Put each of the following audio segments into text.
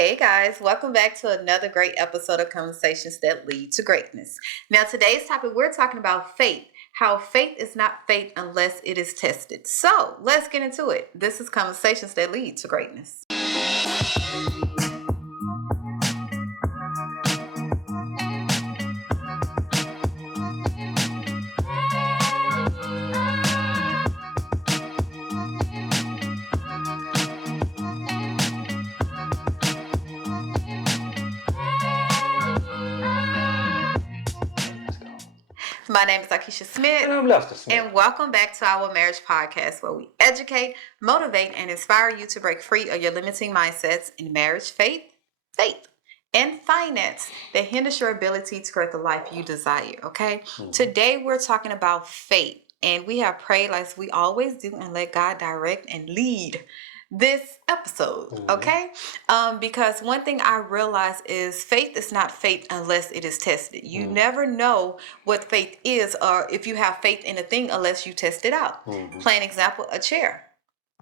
Hey guys, welcome back to another great episode of Conversations That Lead to Greatness. Now, today's topic, we're talking about faith. How faith is not faith unless it is tested. So, let's get into it. This is Conversations That Lead to Greatness. My name is Akeisha Smith. And I'm Lester Smith. And welcome back to our marriage podcast where we educate, motivate, and inspire you to break free of your limiting mindsets in marriage, faith, and finance that hinders your ability to create the life you desire, okay? Mm-hmm. Today we're talking about faith. And we have prayed like we always do and let God direct and lead this episode, okay? Because one thing I realize is faith is not faith unless it is tested. You never know what faith is or if you have faith in a thing unless you test it out. Plain example, a chair.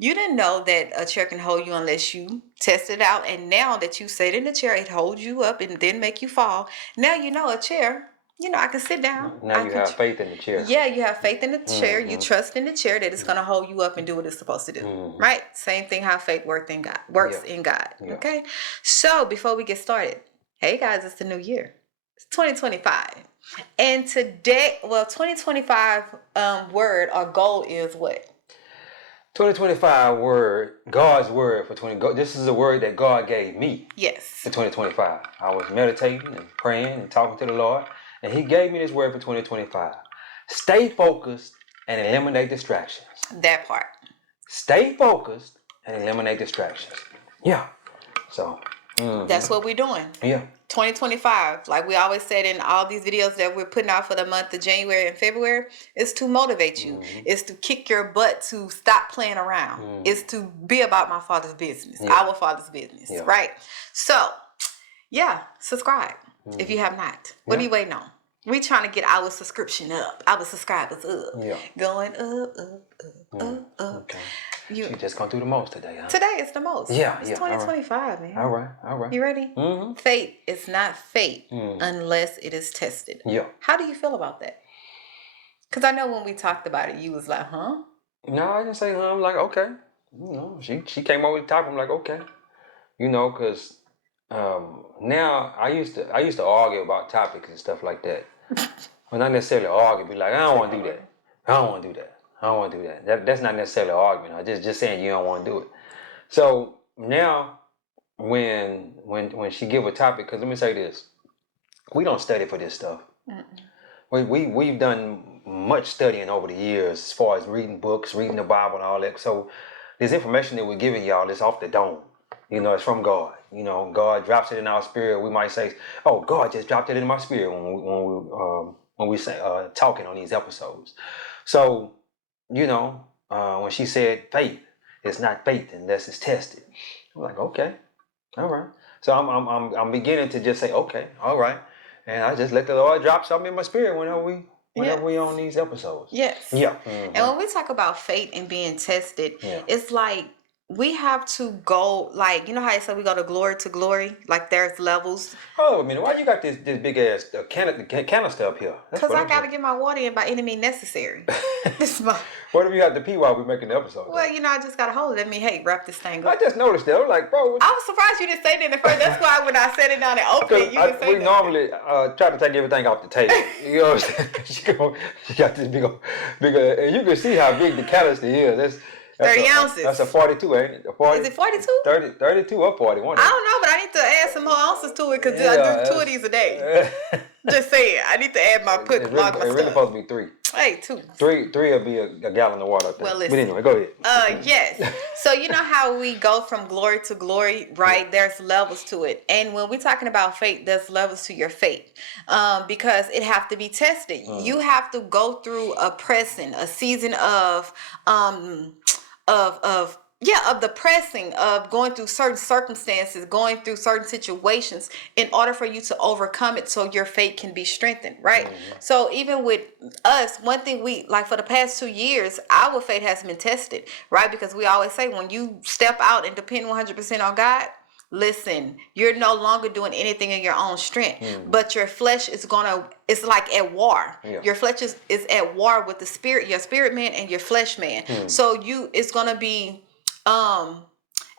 You didn't know that a chair can hold you unless you test it out. And now that you sit in the chair, it holds you up and then make you fall. Now you know a chair. You know, I can sit down. Now you have faith in the chair. Yeah, you have faith in the chair. You trust in the chair that it's going to hold you up and do what it's supposed to do. Right? Same thing how faith works in God. Yeah. Okay? So, before we get started, hey guys, it's the new year. It's 2025. And today, 2025 word or goal is what? 2025 word, God's word for 20. This is a word that God gave me. Yes. For 2025. I was meditating and praying and talking to the Lord. And he gave me this word for 2025. Stay focused and eliminate distractions. That part. Stay focused and eliminate distractions. Yeah. So. That's what we're doing. Yeah. 2025, like we always said in all these videos that we're putting out for the month of January and February, is to motivate you. It's to kick your butt to stop playing around. It's to be about my Father's business, our Father's business, right? So, subscribe if you have not. What are you waiting on? We trying to get our subscription up, our subscribers up, going up. Okay. She just gonna do the most today, huh? Today is the most. Yeah, it's 2025, man. All right. You ready? Faith is not faith unless it is tested. Yeah. How do you feel about that? Because I know when we talked about it, you was like, huh? No, I didn't say huh. I'm like, okay. You know, she came over the top. I'm like, okay. You know, because now I used to argue about topics and stuff like that. Well, not necessarily argue, be like, I don't want to do that. I don't want to do that. That's not necessarily an argument. I'm just saying you don't want to do it. So now, when she give a topic, because let me say this, we don't study for this stuff. We've done much studying over the years as far as reading books, reading the Bible, and all that. So this information that we're giving y'all is off the dome. You know, it's from God. You know, God drops it in our spirit. We might say, "Oh, God just dropped it in my spirit" when we say talking on these episodes. So, you know, when she said faith, it's not faith unless it's tested. I'm like, okay, all right. So I'm beginning to just say, okay, all right, and I just let the Lord drop something in my spirit whenever we on these episodes. Yes. Yeah. And when we talk about faith and being tested, it's like we have to go, like, you know how I said we go to glory, like there's levels. Oh, I mean, why you got this big ass canister up here? Because I got to get my water in by any means necessary. This is my... What if you have to pee while we're making the episode? Well, you know, I just got to hold it. I mean, hey, wrap this thing up. I just noticed that. I was like, bro. I was surprised you didn't say that at first. That's why when I set it down and opened it, you didn't say that. We normally try to take everything off the table. You know what I'm saying? She got this big, and you can see how big the canister is. That's 30 ounces. That's a 42, ain't it? Is it 42? 32 or 41. I don't know, but I need to add some more ounces to it because I do 2 of these a day. Just saying, I need to add my It's really supposed to be 3. Hey, 2. 3 will be a gallon of water up there. Well, listen. But anyway, go ahead. Yes. So you know how we go from glory to glory, right? There's levels to it. And when we're talking about faith, there's levels to your faith. Because it have to be tested. You have to go through a pressing, a season of the pressing of going through certain circumstances, going through certain situations in order for you to overcome it so your faith can be strengthened, right? So even with us, one thing we, like for the past 2 years, our faith has been tested, right? Because we always say when you step out and depend 100% on God, listen, you're no longer doing anything in your own strength, but your flesh is it's like at war. Yeah. Your flesh is at war with the spirit, your spirit man and your flesh man. So it's gonna be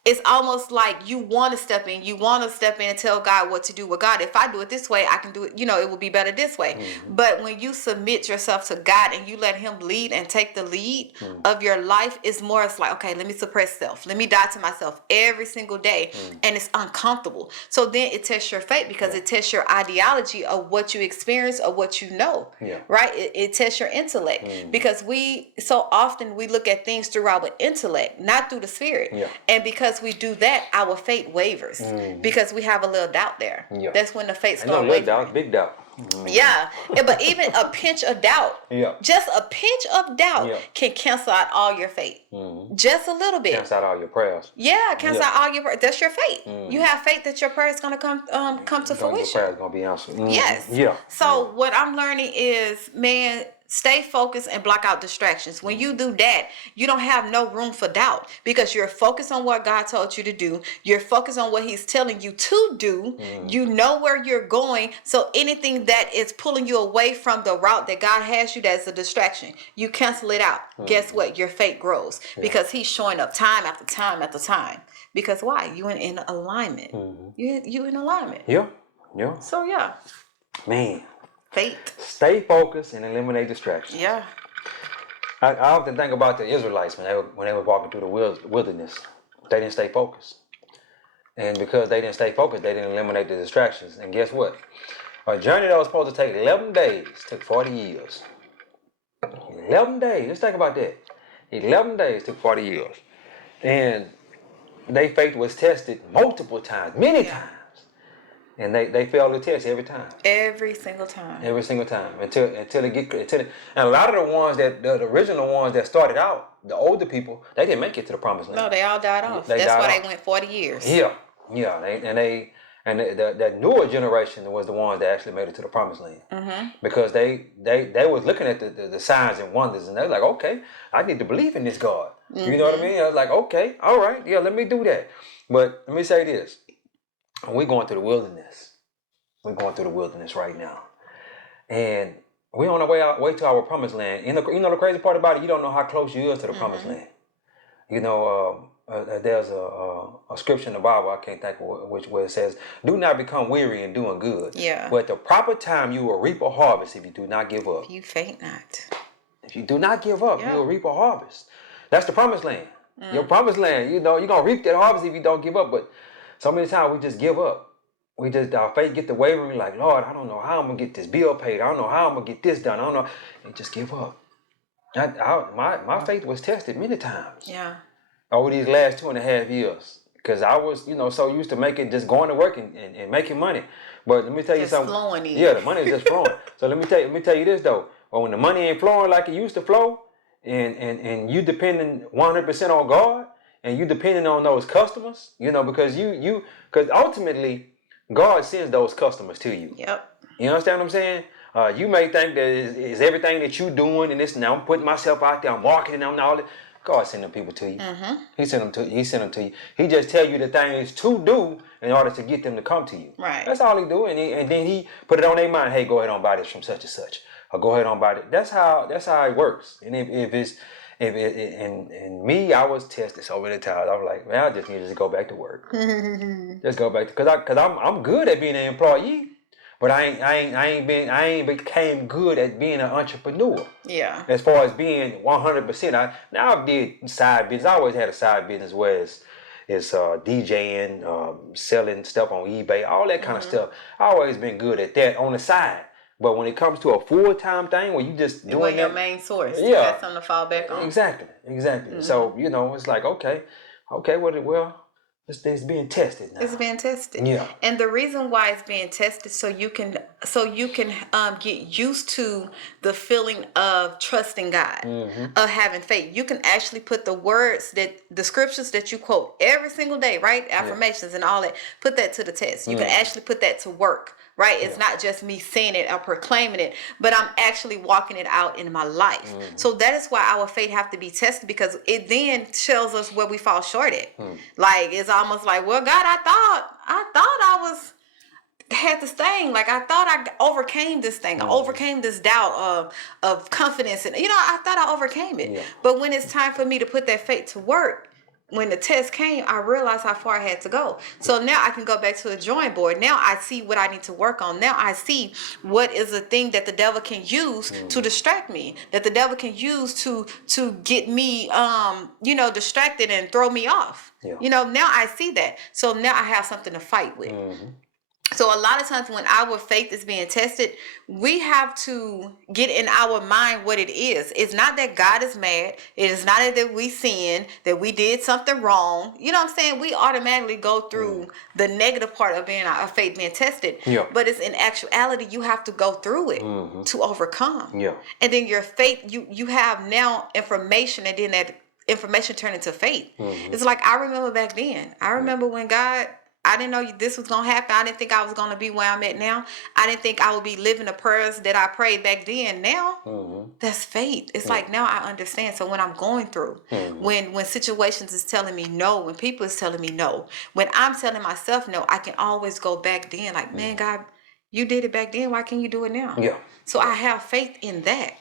it's almost like you want to step in and tell God what to do. Well, God, if I do it this way, I can do it, it will be better this way. But when you submit yourself to God and you let him lead and take the lead of your life, it's like, okay, let me suppress self. Let me die to myself every single day. And it's uncomfortable. So then it tests your faith because it tests your ideology of what you experience or what you know, right? It tests your intellect because so often we look at things through our intellect, not through the spirit. And because we do that, our faith wavers because we have a little doubt there. That's when the faith starts wavering. Doubt, big doubt. Yeah, but even a pinch of doubt, just a pinch of doubt can cancel out all your faith. Just a little bit. Cancel out all your prayers. Yeah, cancel out all your prayers. That's your faith. You have faith that your prayer is going to come to fruition. Your prayer is going to be answered. Yes. Yeah. So what I'm learning is, man, stay focused and block out distractions. When you do that, you don't have no room for doubt because you're focused on what God told you to do. You're focused on what he's telling you to do. You know where you're going. So anything that is pulling you away from the route that God has you, that's a distraction. You cancel it out. Guess what? Your faith grows because he's showing up time after time after time. Because why? You in alignment. You in alignment. Yeah. So yeah. Man. Faith. Stay focused and eliminate distractions. Yeah. I often think about the Israelites when they were walking through the wilderness. They didn't stay focused. And because they didn't stay focused, they didn't eliminate the distractions. And guess what? A journey that was supposed to take 11 days took 40 years. 11 days. Let's think about that. 11 days took 40 years. And their faith was tested multiple times, many times. And they failed the test every time. Every single time. Every single time. Until and a lot of the ones the original ones that started out, the older people, they didn't make it to the promised land. No, they all died off. That's why they went 40 years. Yeah. That newer generation was the ones that actually made it to the promised land. Because they was looking at the signs and wonders, and they're like, okay, I need to believe in this God. You know what I mean? I was like, okay, all right, yeah, let me do that. But let me say this. We're going through the wilderness. We're going through the wilderness right now. And we're on our way to our promised land. You know the crazy part about it, you don't know how close you is to the promised land. There's a scripture in the Bible, I can't think of where it says, do not become weary in doing good. Yeah. But at the proper time you will reap a harvest if you do not give up. If you faint not. If you do not give up, you will reap a harvest. That's the promised land. Your promised land, you're going to reap that harvest if you don't give up. But so many times we just give up. Our faith get to wavering, like, Lord, I don't know how I'm going to get this bill paid. I don't know how I'm going to get this done. I don't know. And just give up. My faith was tested many times. Yeah. Over these last 2.5 years. Because I was, so used to just going to work and making money. But let me tell you something. Flowing in. Yeah, the money is just flowing. So let me tell you this, though. Well, when the money ain't flowing like it used to flow, and you depending 100% on God, and you depending on those customers, because because ultimately God sends those customers to you. Yep. You understand what I'm saying? You may think that is everything that you doing, and now I'm putting myself out there, I'm marketing, I'm all that. God send them people to you. He sent them to you. He just tell you the things to do in order to get them to come to you. Right. That's all he do, and then he put it on their mind. Hey, go ahead and buy this from such and such, or go ahead and buy it. That's how it works. And and me, I was tested so many times. I was like, man, I just need to go back to work. Just go back because I'm good at being an employee, but I ain't became good at being an entrepreneur. Yeah. As far as being 100%, I did side business. I always had a side business where it's DJing, selling stuff on eBay, all that kind of stuff. I always been good at that on the side. But when it comes to a full-time thing where you just doing your main source. Yeah. You got something to fall back on. Exactly. So, it's like, okay, it's being tested now. It's being tested. Yeah. And the reason why it's being tested so you can so you can get used to the feeling of trusting God, of having faith. You can actually put the scriptures that you quote every single day, right? Affirmations and all that, put that to the test. You can actually put that to work, right? It's not just me saying it or proclaiming it, but I'm actually walking it out in my life. So that is why our faith have to be tested, because it then tells us where we fall short at. Like, it's almost like, well, God, I thought I was had this thing. Like, I thought I overcame this thing. I overcame this doubt of confidence, and I thought I overcame it. But when it's time for me to put that faith to work, when the test came, I realized how far I had to go. So now I can go back to the drawing board. Now I see what I need to work on. Now I see what is a thing that the devil can use to distract me, that the devil can use to get me distracted and throw me off. Now I see that. So now I have something to fight with. So a lot of times when our faith is being tested, we have to get in our mind what it is. It's not that God is mad. It is not that we sin, that we did something wrong. You know what I'm saying? We automatically go through the negative part of our faith being tested. Yeah. But it's in actuality, you have to go through it to overcome. Yeah. And then your faith, you have now information, and then that information turned into faith. It's like, I remember back then. I remember when I didn't know this was going to happen. I didn't think I was going to be where I'm at now. I didn't think I would be living the prayers that I prayed back then. Now, that's faith. It's like, now I understand. So when I'm going through, when situations is telling me no, when people is telling me no, when I'm telling myself no, I can always go back then. Like, man, God, you did it back then. Why can't you do it now? Yeah. So I have faith in that.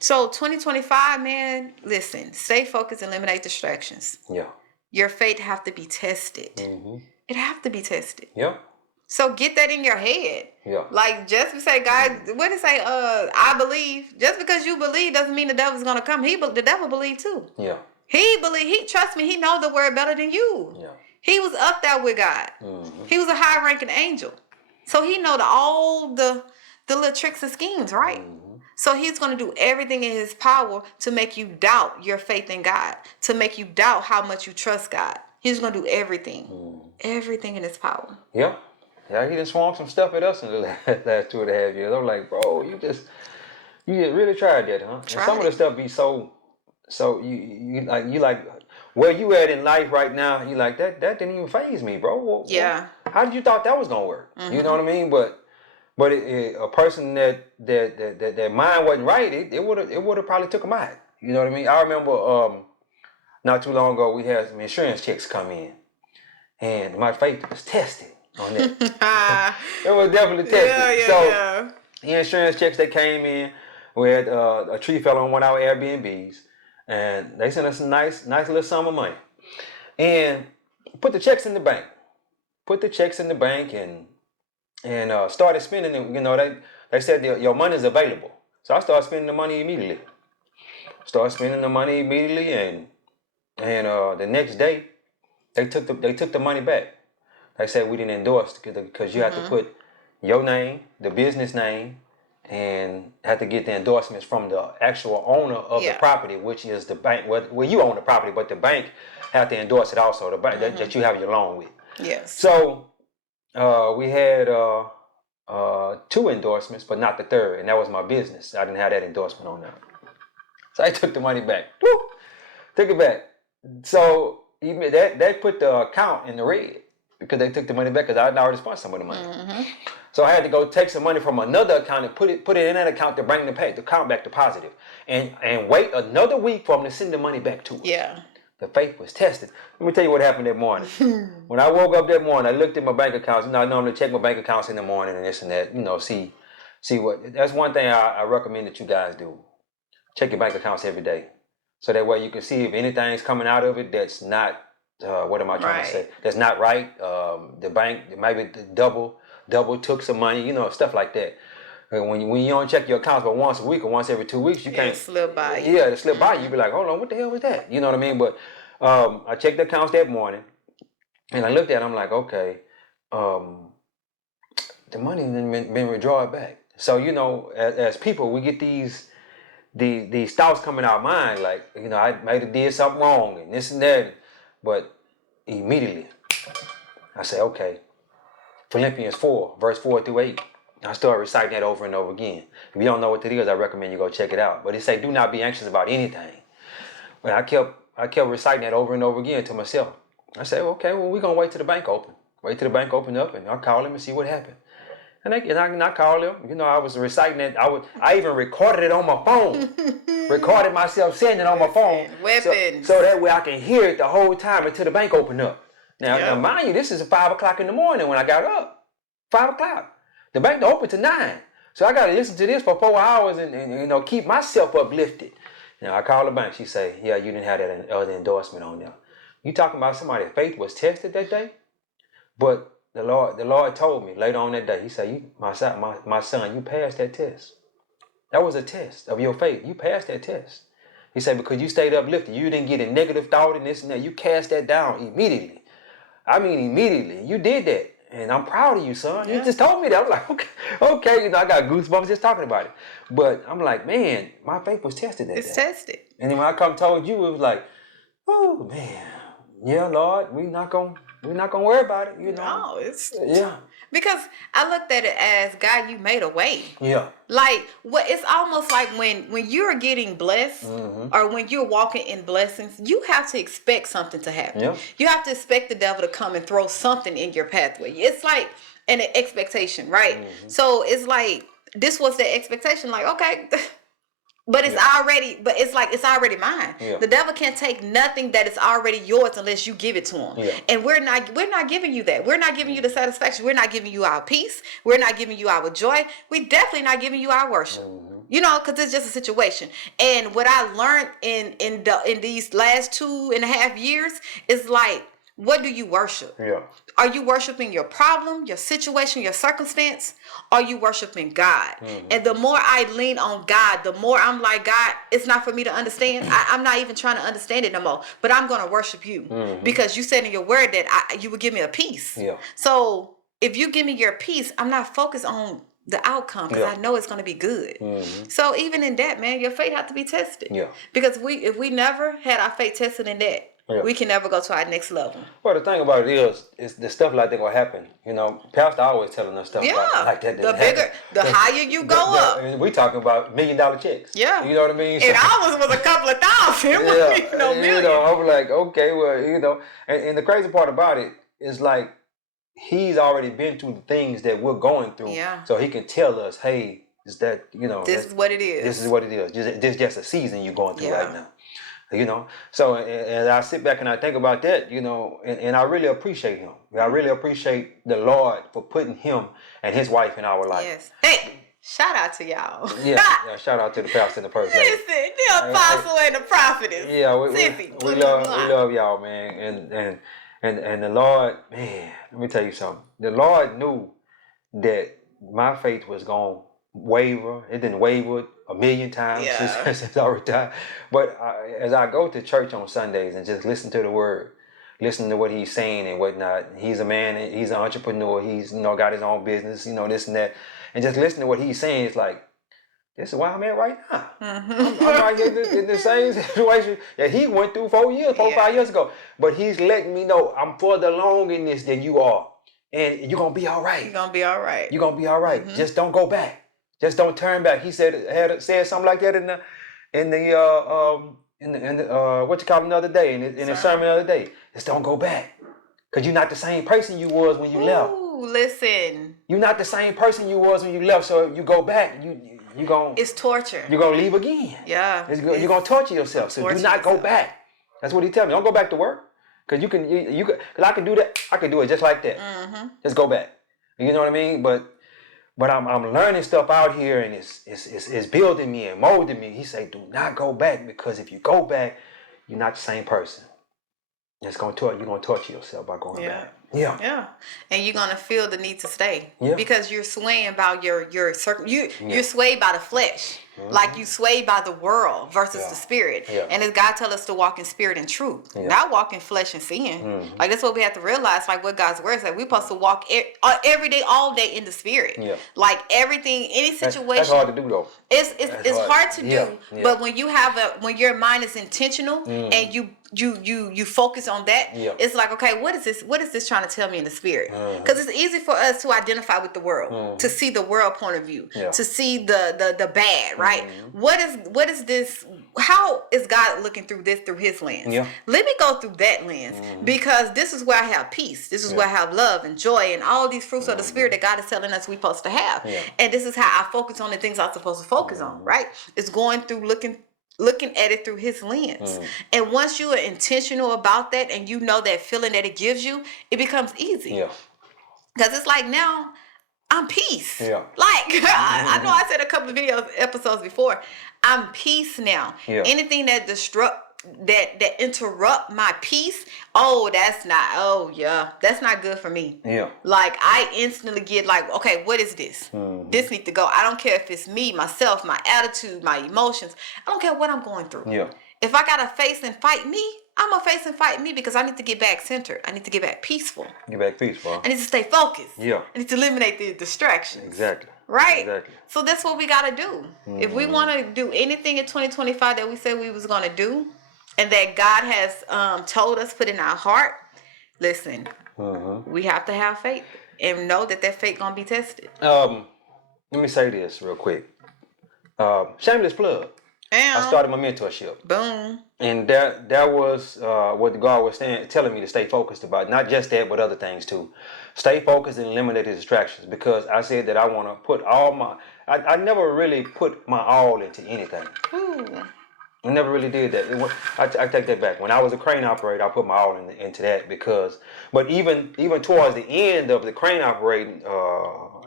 So 2025, man, listen, stay focused, eliminate distractions. Yeah. Your faith have to be tested. It have to be tested. Yeah. So get that in your head. Yeah. Like, just to say, God, what did it say? I believe. Just because you believe doesn't mean the devil's gonna come. The devil believed too. Yeah. He believe. Trust me. He know the word better than you. Yeah. He was up there with God. He was a high-ranking angel, so he know all the little tricks and schemes, right? So he's going to do everything in his power to make you doubt your faith in God, to make you doubt how much you trust God. He's going to do everything. Everything in his power. Yeah. Yeah, he just swung some stuff at us in the last 2.5 years. I'm like, bro, you just really tried that, huh? And some of the stuff be so you like where you at in life right now, you like that didn't even faze me, bro. How did you thought that was gonna work? You know what I mean? But a person that mind wasn't right, it would have probably took him out. You know what I mean? I remember not too long ago we had some insurance checks come in, and my faith was tested on that. It was definitely tested. The insurance checks that came in, we had a tree fell on one of our Airbnbs, and they sent us a nice little sum of money, and put the checks in the bank. And started spending it. You know, they said your money is available, so I started spending the money immediately. And the next day they took the money back. They said we didn't endorse because you have to put your name, the business name, and have to get the endorsements from the actual owner of the property, which is the bank. Well, you own the property, but the bank have to endorse it also. The bank that you have your loan with. Yes. So we had 2 endorsements, but not the third, and that was my business. I didn't have that endorsement on there. So I took the money back. Woo! Took it back. So even that put the account in the red because they took the money back because I had already spent some of the money. So I had to go take some money from another account and put it in that account to bring the account back to positive, and wait another week for them to send the money back to us. Yeah. The faith was tested. Let me tell you what happened that morning. When I woke up that morning, I looked at my bank accounts. I normally check my bank accounts in the morning and this and that. See what. That's one thing I recommend that you guys do. Check your bank accounts every day, so that way you can see if anything's coming out of it that's not. What am I trying to say? That's not right. The bank maybe double took some money. Stuff like that. When you don't check your accounts but once a week or once every 2 weeks, you can't slip by you. Yeah, it slip by you. You be like, hold on, what the hell was that? You know what I mean? But I checked the accounts that morning, and I looked at it, I'm like, okay, the money has been withdrawn back. So, as people, we get these thoughts coming out of our mind, like, I might have did something wrong and this and that. But immediately, I say, okay, Philippians 4, verse 4 through 8. I started reciting that over and over again. If you don't know what it is, I recommend you go check it out. But it say, do not be anxious about anything. Well, I kept reciting that over and over again to myself. I said, okay, well, we're going to wait till the bank open. Wait till the bank open up, and I'll call him and see what happened. And I called him. I was reciting it. I even recorded it on my phone. Recorded myself saying it on my phone. Weapons. So that way I can hear it the whole time until the bank opened up. Now, mind you, this is 5 o'clock in the morning when I got up. 5 o'clock. The bank opened to 9. So I got to listen to this for 4 hours and keep myself uplifted. I called the bank. She say, yeah, you didn't have that other endorsement on there. You talking about somebody's faith was tested that day? But the Lord told me later on that day, he said, my son, you passed that test. That was a test of your faith. You passed that test. He said, because you stayed uplifted. You didn't get a negative thought and this and that. You cast that down immediately. I mean, immediately. You did that. And I'm proud of you, son. You just told me that. I was like, okay. I got goosebumps just talking about it. But I'm like, man, my faith was tested that day. It's tested. And then when I told you, it was like, oh, man. Yeah, Lord, we're not gonna worry about it. No, it's yeah. Because I looked at it as, God, you made a way. Yeah. Like it's almost like when you're getting blessed or when you're walking in blessings, you have to expect something to happen. Yeah. You have to expect the devil to come and throw something in your pathway. It's like an expectation, right? So it's like this was the expectation, like, okay. But it's already mine. Yeah. The devil can't take nothing that is already yours unless you give it to him. Yeah. And we're not giving you that. We're not giving you the satisfaction. We're not giving you our peace. We're not giving you our joy. We're definitely not giving you our worship. Because it's just a situation. And what I learned in these last 2.5 years is like, what do you worship? Yeah. Are you worshiping your problem, your situation, your circumstance? Are you worshiping God? And the more I lean on God, the more I'm like, God, it's not for me to understand. I'm not even trying to understand it no more. But I'm going to worship you because you said in your word that you would give me a peace. Yeah. So if you give me your peace, I'm not focused on the outcome because I know it's going to be good. So even in that, man, your faith has to be tested. Yeah. Because if we never had our faith tested in that, we can never go to our next level. Well, the thing about it is the stuff like that gonna happen. Pastor always telling us stuff like that. The higher you go up. We talking about $1 million checks. Yeah. You know what I mean? And ours was a couple of thousand. It wasn't even no million. I'm like, okay, well, and the crazy part about it is like he's already been through the things that we're going through. Yeah. So he can tell us, hey, is that this is what it is. This is what it is. This is just a season you're going through right now. So and I sit back and I think about that, and I really appreciate him. I really appreciate the Lord for putting him and his wife in our life. Yes. Hey, shout out to y'all. Yeah, shout out to the pastor and the first lady. Listen, the apostle and the prophetess. Yeah, we love y'all, man. And the Lord, man, let me tell you something. The Lord knew that my faith was going to waver. It didn't waver 1,000,000 times since I retired. But as I go to church on Sundays and just listen to the word, listen to what he's saying and whatnot. He's a man, he's an entrepreneur, he's got his own business, this and that. And just listen to what he's saying, it's like, this is where I'm at right now. I'm right here in the same situation that he went through 5 years ago. But he's letting me know I'm further along in this than you are. And you're going to be all right. You're going to be all right. You're going to be all right. Just don't go back. Just don't turn back. He said something like that in the what you call it the other day, in the sermon the other day. Just don't go back. Because you're not the same person you was when you left. Listen. You're not the same person you was when you left. So if you go back, you going it's torture. You're gonna leave again. Yeah. You're gonna torture yourself. So do not go back. That's what he tells me. Don't go back to work. Because you can because I can do that. I can do it just like that. Just go back. You know what I mean? But I'm learning stuff out here, and it's building me and molding me. He say, do not go back, because if you go back, you're not the same person. You're gonna torture yourself by going back. Yeah. And you're gonna feel the need to stay. Yeah. Because you're swaying about you're swayed by the flesh. Like you swayed by the world versus Yeah. the spirit. Yeah. And as God tell us to walk in spirit and truth, Yeah. not walk in flesh and sin. Like that's what we have to realize. Like what God's word said, we're supposed to walk every day, all day in the spirit. Yeah. Like everything, any situation. That's hard to do though. It's hard to do, Yeah. but when you have when your mind is intentional and you focus on that, it's like, okay, what is this trying to tell me in the spirit? Because it's easy for us to identify with the world, to see the world point of view, to see the bad, right? What is this? How is God looking through this through his lens? Yeah. Let me go through that lens, because this is where I have peace, this is where I have love and joy and all these fruits of the spirit that God is telling us we're supposed to have. And this is how I focus on the things I'm supposed to focus on, right? It's going through looking at it through his lens. And once you are intentional about that and you know that feeling that it gives you, it becomes easy. Because it's like, now I'm peace. Like I know I said a couple of episodes before, I'm peace now. Anything that that interrupt my peace, that's not good for me. Like I instantly get like, okay, what is this? This needs to go. I don't care if it's me, myself, my attitude, my emotions. I don't care what I'm going through. If I gotta face and fight me, I'm gonna face and fight me, because I need to get back centered. I need to get back peaceful. Get back peaceful. I need to stay focused. I need to eliminate the distractions. Exactly. Right? Exactly. So that's what we gotta do. If we wanna do anything in 2025 that we said we was gonna do, and that God has told us, put in our heart, listen, we have to have faith and know that faith gonna be tested. Let me say this real quick. Shameless plug. I started my mentorship. Boom. And that was what God was telling me to stay focused about. Not just that, but other things too. Stay focused and eliminate the distractions, because I said that I want to put I never really put my all into anything. I never really did that. I take that back. When I was a crane operator, I put my all into that, but even towards the end of the crane operating,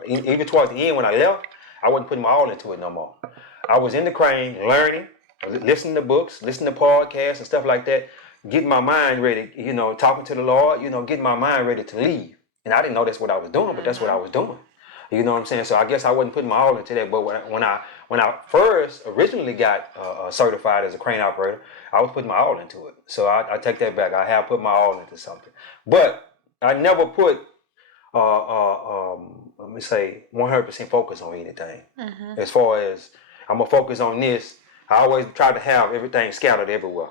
even towards the end when I left, I wasn't putting my all into it no more. I was in the crane, learning, listening to books, listening to podcasts and stuff like that, getting my mind ready, talking to the Lord, getting my mind ready to leave. And I didn't know that's what I was doing, but that's what I was doing. You know what I'm saying? So I guess I wasn't putting my all into that. But when I first originally got certified as a crane operator, I was putting my all into it. So I take that back. I have put my all into something. But I never put, let me say, 100% focus on anything. As far as I'm going to focus on this, I always try to have everything scattered everywhere.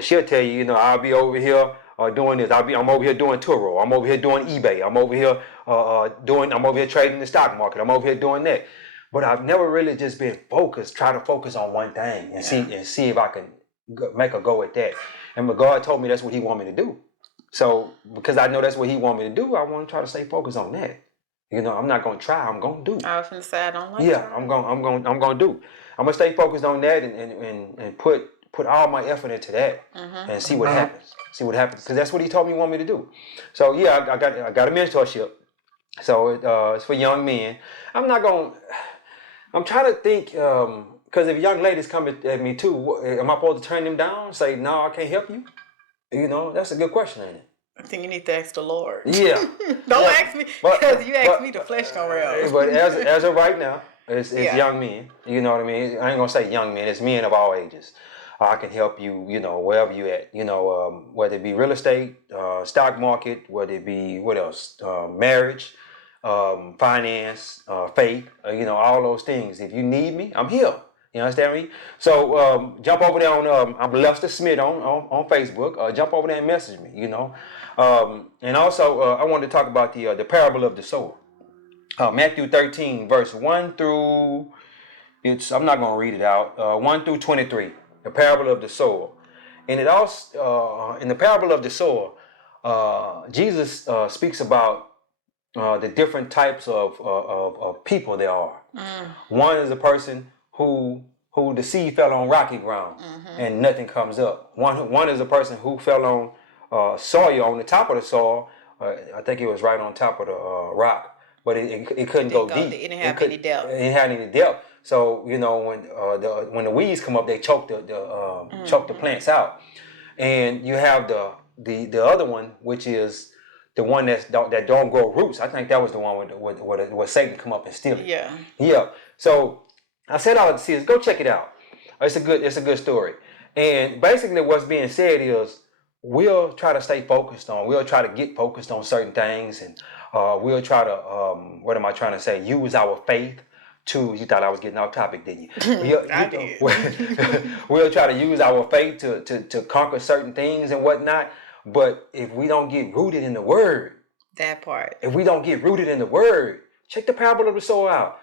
She'll tell you, I'll be over here doing this. I'm over here doing Turo. I'm over here doing eBay. I'm over here I'm over here trading the stock market. I'm over here doing that. But I've never really just been focused, try to focus on one thing and see if I can make a go at that. And God told me that's what he want me to do. So because I know that's what he want me to do, I want to try to stay focused on that. I'm not going to try. I'm going to do. I was going to say I don't like trying. I'm going to do. I'm going to stay focused on that and put all my effort into that and see what happens. See what happens, because that's what he told me he want me to do. So I got a mentorship. So it's for young men. I'm trying to think, because if young ladies come at me too, am I supposed to turn them down? Say no, I can't help you. That's a good question, ain't it? I think you need to ask the Lord. Yeah. Don't ask me, because you ask me, the flesh gonna rail. But as of right now, it's young men. You know what I mean? I ain't gonna say young men. It's men of all ages. I can help you, wherever you at. Whether it be real estate, stock market, whether it be what else, marriage, finance, faith. All those things. If you need me, I'm here. You understand me? So jump over there on I'm Lester Smith on Facebook. Jump over there and message me. And also I wanted to talk about the parable of the sower. Matthew 13 verse 1 through I'm not gonna read it out. 1 through 23. The parable of the sower. And it also in the parable of the sower, Jesus speaks about the different types of people there are. One is a person who the seed fell on rocky ground and nothing comes up. One is a person who fell on soil, on the top of the soil. I think it was right on top of the rock, but it couldn't go deep. It didn't have any depth. It didn't have any depth. So when the weeds come up, they choke the plants out. And you have the other one, which is the one that don't grow roots. I think that was the one where Satan come up and steal it. Yeah. Yeah. So I said all to see is go check it out. It's a good story. And basically what's being said is we'll try to stay focused on, we'll try to get focused on certain things, and we'll try to, what am I trying to say? Use our faith to, you thought I was getting off topic, didn't you? I did. We'll try to use our faith to conquer certain things and whatnot. But if we don't get rooted in the word, that part. if we don't get rooted in the word, check the parable of the sower out.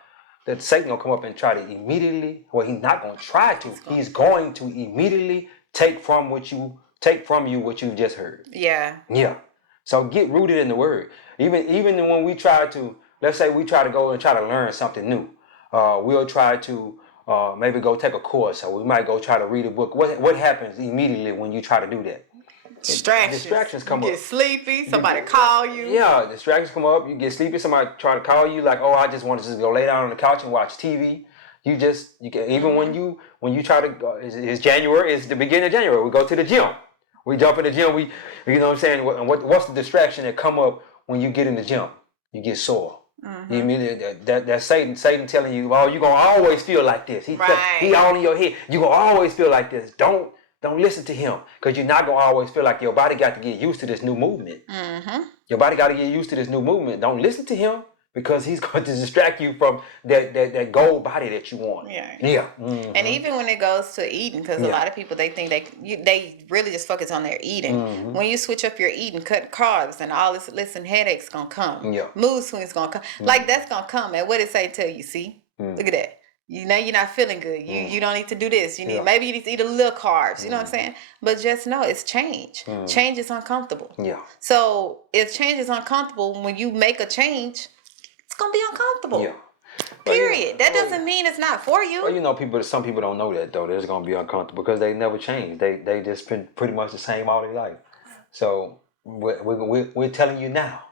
That Satan gonna come up and try to immediately, well, he's not gonna try to. He's going to immediately take from you what you just heard. Yeah. Yeah. So get rooted in the word. Even when we try to, let's say we try to go and try to learn something new. We'll try to maybe go take a course, or we might go try to read a book. What happens immediately when you try to do that? Distractions come up. You get sleepy, somebody call you. Yeah, distractions come up. You get sleepy, somebody try to call you like, oh, I just want to just go lay down on the couch and watch TV. You can, even when you try to, it's January, it's the beginning of January. We go to the gym. We jump in the gym. You know what I'm saying? What's the distraction that come up when you get in the gym? You get sore. Mm-hmm. You immediately, that's Satan telling you, oh, you're going to always feel like this. He all in your head. You're going to always feel like this. Don't listen to him, because you're not going to always feel like your body got to get used to this new movement. Mm-hmm. Your body got to get used to this new movement. Don't listen to him, because he's going to distract you from that goal body that you want. Yeah. Mm-hmm. And even when it goes to eating, because a lot of people, they think they really just focus on their eating. Mm-hmm. When you switch up your eating, cut carbs, and all this, listen, headaches going to come. Yeah. Mood swings going to come. Mm-hmm. Like, that's going to come. And what did it say tell you? See? Mm-hmm. Look at that. You know you're not feeling good. You don't need to do this. Maybe you need to eat a little carbs. You know what I'm saying? But just know it's change. Change is uncomfortable. Yeah. So if change is uncomfortable, when you make a change, it's gonna be uncomfortable. Yeah. Period. That doesn't mean it's not for you. Well, some people don't know that though. That it's gonna be uncomfortable because they never change. They just been pretty much the same all their life. So we're telling you now.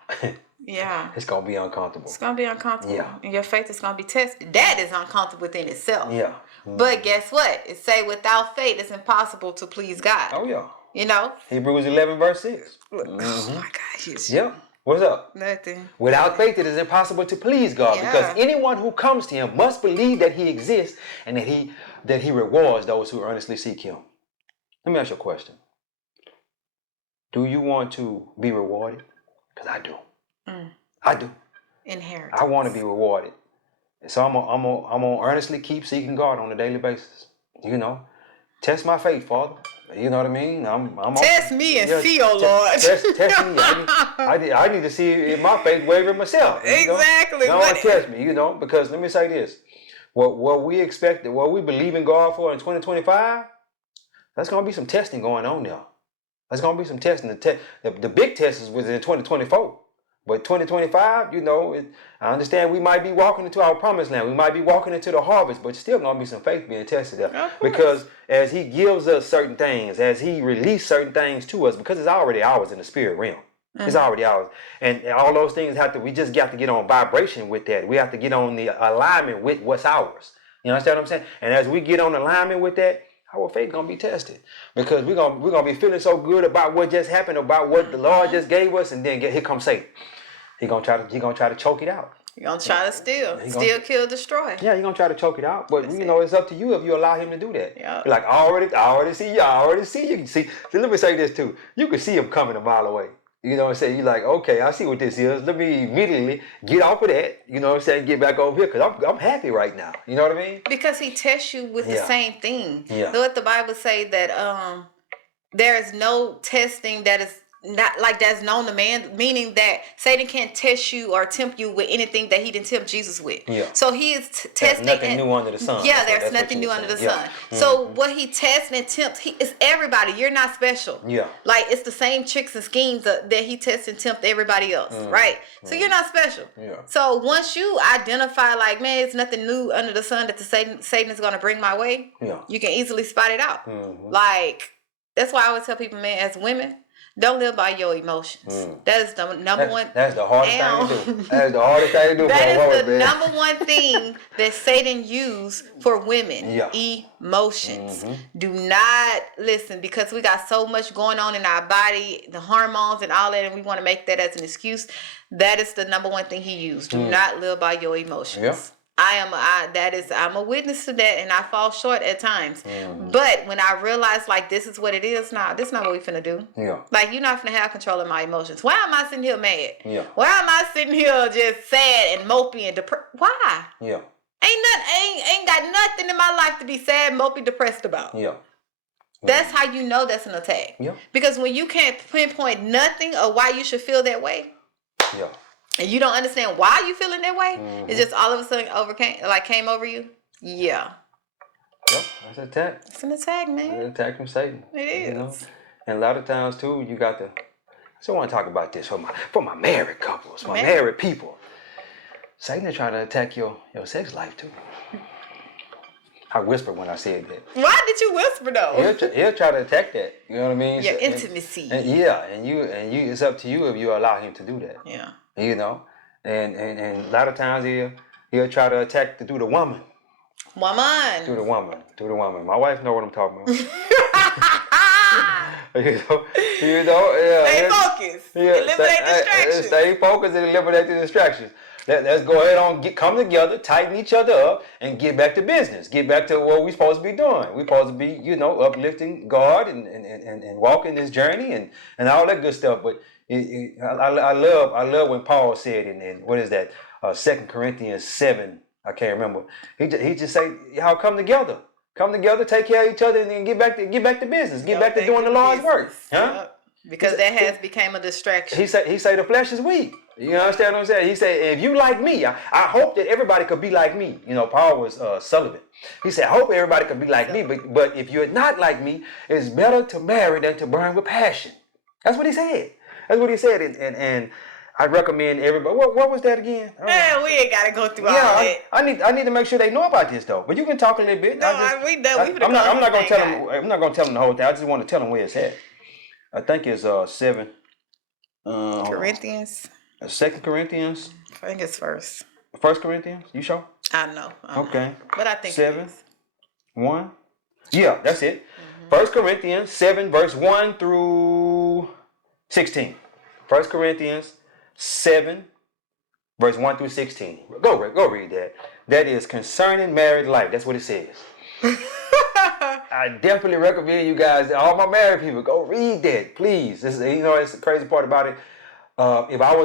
Yeah. It's going to be uncomfortable. It's going to be uncomfortable. Yeah. And your faith is going to be tested. That is uncomfortable within itself. Yeah. Mm-hmm. But guess what? It say without faith, it's impossible to please God. Oh, yeah. You know? Hebrews 11 verse 6. Mm-hmm. Oh, my God. Yeah. What's up? Nothing. Without faith, it is impossible to please God, because anyone who comes to him must believe that he exists and that he rewards those who earnestly seek him. Let me ask you a question. Do you want to be rewarded? Because I do. I do. Inheritance. I want to be rewarded. So I'm gonna earnestly keep seeking God on a daily basis. Test my faith, Father. You know what I mean? Test me and see, oh Lord. Test me. I need to see if my faith wavering myself. Exactly. Don't test me, because let me say this. What we expect, what we believe in God for in 2025, that's gonna be some testing going on there. There's gonna be some testing. The big test was in 2024. But 2025, I understand we might be walking into our promised land. We might be walking into the harvest, but still going to be some faith being tested there. Because as he gives us certain things, as he releases certain things to us, because it's already ours in the spirit realm. Mm-hmm. It's already ours. And all those things we just got to get on vibration with that. We have to get on the alignment with what's ours. You understand what I'm saying? And as we get on alignment with that, our faith gonna be tested, because we're gonna be feeling so good about what just happened, about what the Lord just gave us, and then here comes Satan. He gonna try to choke it out. He gonna try to steal, kill, destroy. Yeah, he gonna try to choke it out, but it's up to you if you allow him to do that. Yep. You're like, I already see you. See, let me say this too. You can see him coming a mile away. You know what I'm saying? You're like, okay, I see what this is. Let me immediately get off of that. You know what I'm saying? Get back over here, because I'm happy right now. You know what I mean? Because he tests you with the same thing. Yeah. Let the Bible say that there is no testing that is not like that's known to man, meaning that Satan can't test you or tempt you with anything that he didn't tempt Jesus with. Yeah. So he is testing. There's nothing new under the sun. Yeah, there's nothing new under the sun. Mm-hmm. So what he tests and tempts, it's everybody. You're not special. Yeah. Like it's the same tricks and schemes that he tests and tempts everybody else, right? So you're not special. Yeah. So once you identify, like, man, it's nothing new under the sun that Satan is going to bring my way, you can easily spot it out. Mm-hmm. Like, that's why I always tell people, man, as women, don't live by your emotions. That is the number one. That's the hardest thing to do. That is the hardest thing to do. That is the number one thing that Satan used for women. Yeah. Emotions. Mm-hmm. Do not listen, because we got so much going on in our body, the hormones and all that, and we want to make that as an excuse. That is the number one thing he used. Do not live by your emotions. I'm a witness to that, and I fall short at times. But when I realize like this is what it is, this is not what we finna do. Yeah. Like you're not finna have control of my emotions. Why am I sitting here mad? Yeah. Why am I sitting here just sad and mopey and depressed? Why? Yeah. Ain't got nothing in my life to be sad, mopey, depressed about. Yeah. That's how you know that's an attack. Yeah. Because when you can't pinpoint nothing or why you should feel that way. Yeah. And you don't understand why you feeling that way. It's just all of a sudden came over you. Yeah. Yep, that's an attack. It's an attack, man. It's an attack from Satan. It is. You know? And a lot of times too, you got to. So I want to talk about this for my married couples, my married people. Satan is trying to attack your sex life too. I whispered when I said that. Why did you whisper though? He'll try to attack that. You know what I mean? Your intimacy. And you. It's up to you if you allow him to do that. Yeah. You know, and a lot of times he'll try to attack through the woman. Through the woman. My wife know what I'm talking about. you know, yeah. Stay focused. Eliminate distractions. Stay focused and eliminate the distractions. Let's go ahead on come together, tighten each other up, and get back to business. Get back to what we're supposed to be doing. We're supposed to be, uplifting God and walking this journey and all that good stuff. But I love when Paul said in what is that? 2 Corinthians 7. I can't remember. He just say, y'all come together, take care of each other, and then get back to business. Get back to doing the Lord's work, huh? Yep. Because that has become a distraction. He say the flesh is weak. You understand what I'm saying? He said, if you like me, I hope that everybody could be like me. Paul was Sullivan. He said, I hope everybody could be like me, but if you're not like me, it's better to marry than to burn with passion. That's what he said. And I recommend everybody. What was that again? Man, we ain't gotta go through all that. I need to make sure they know about this though. But you can talk a little bit. No, I'm not gonna tell them. I'm not gonna tell them the whole thing. I just want to tell them where it's at. I think it's 7 Corinthians. 2 Corinthians. I think it's first. 1 Corinthians. You sure? I know. Okay. But I think 7, 1. Yeah, that's it. 1 Corinthians 7 verse 1 through 16. 1 Corinthians 7 verse 1 through 16. Go read that. That is concerning married life. That's what it says. I definitely recommend you guys, all my married people, go read that, please. It's the crazy part about it. If I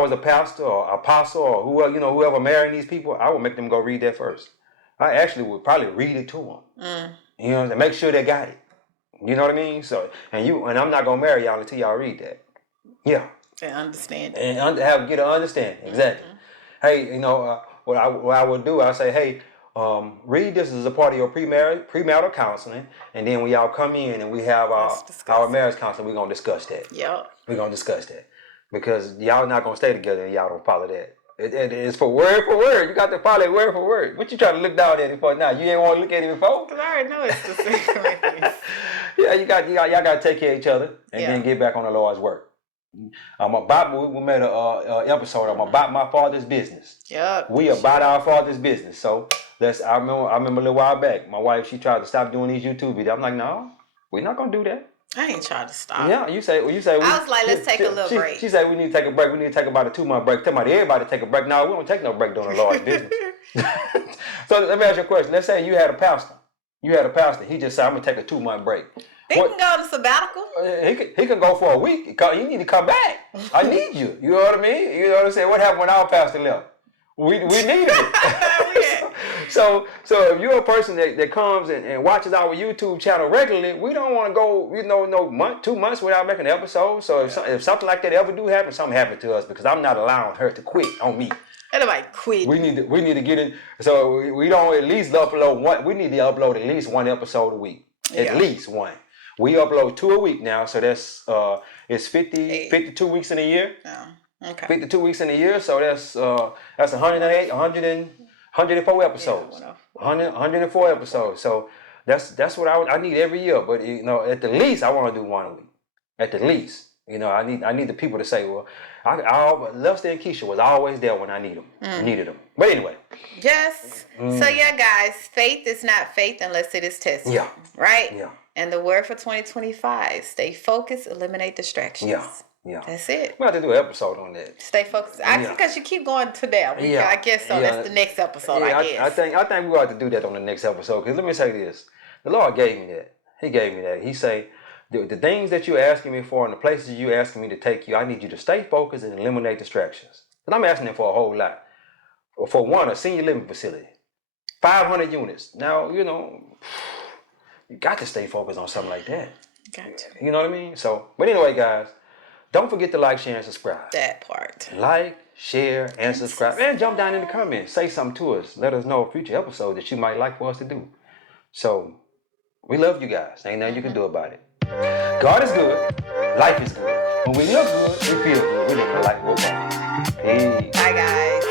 was a pastor or apostle or whoever marrying these people, I would make them go read that first. I actually would probably read it to them. You know what I'm saying? Make sure they got it. You know what I mean? So and I'm not gonna marry y'all until y'all read that. Yeah. And understand. And get an understanding. Exactly. Hey, what I would do, I say, hey, read this as a part of your premarital counseling, and then we all come in and we have our marriage counseling. We're gonna discuss that. Yep. We're gonna discuss that because y'all not gonna stay together and y'all don't follow that. It's for word. You got to follow it word for word. What you trying to look down at it for now? You ain't want to look at it before? Because I already know it's the same Corinthians. Yeah, y'all got to take care of each other and then get back on the Lord's work. We made an episode. I'm about my Father's business. Yep. We about our Father's business. So I remember a little while back, my wife, she tried to stop doing these YouTube videos. I'm like, no, we're not gonna do that. I ain't trying to stop. Yeah, you say. I was like, let's take a little break. She said we need to take a break. We need to take about a 2-month break. Tell everybody to take a break. No, we don't take no break doing the Lord's business. So let me ask you a question. Let's say you had a pastor. He just said, I'm gonna take a 2-month break. He can go on a sabbatical. He can go for a week. You need to come back. I need you. You know what I mean? You know what I'm saying? What happened when our pastor left? We needed it. So if you're a person that comes and watches our YouTube channel regularly, we don't want to go 2 months without making an episode. So if something like that ever do happen, something happened to us because I'm not allowing her to quit on me. Anybody quit. We need to get in. So we don't at least upload one. We need to upload at least 1 episode a week. At least 1. We upload 2 a week now, so that's it's 52 weeks in a year. Oh, okay. 52 weeks in a year, so that's 104 episodes. 104 episodes. So that's what I need every year. But at the least I want to do 1 a week. At the least, I need the people to say, well, Lester and Keisha was always there when I needed them. But anyway. Yes. So yeah, guys, faith is not faith unless it is tested. Yeah. Right. Yeah. And the word for 2025: stay focused, eliminate distractions. Yeah. Yeah. That's it. We'll have to do an episode on that. Stay focused. Because you keep going to that. Yeah. I guess so. That's the next episode, I guess. I think we'll have to do that on the next episode. Because let me say this. The Lord gave me that. He gave me that. He say, the things that you're asking me for and the places you're asking me to take you, I need you to stay focused and eliminate distractions. And I'm asking him for a whole lot. For one, a senior living facility. 500 units. Now, you got to stay focused on something like that. Got to. You know what I mean? So, but anyway, guys, don't forget to like, share, and subscribe. That part. Like, share, and subscribe. And jump down in the comments. Say something to us. Let us know a future episode that you might like for us to do. So, we love you guys. Ain't nothing you can do about it. God is good. Life is good. When we look good, we feel good. We live a life more balanced. Peace. Bye, guys.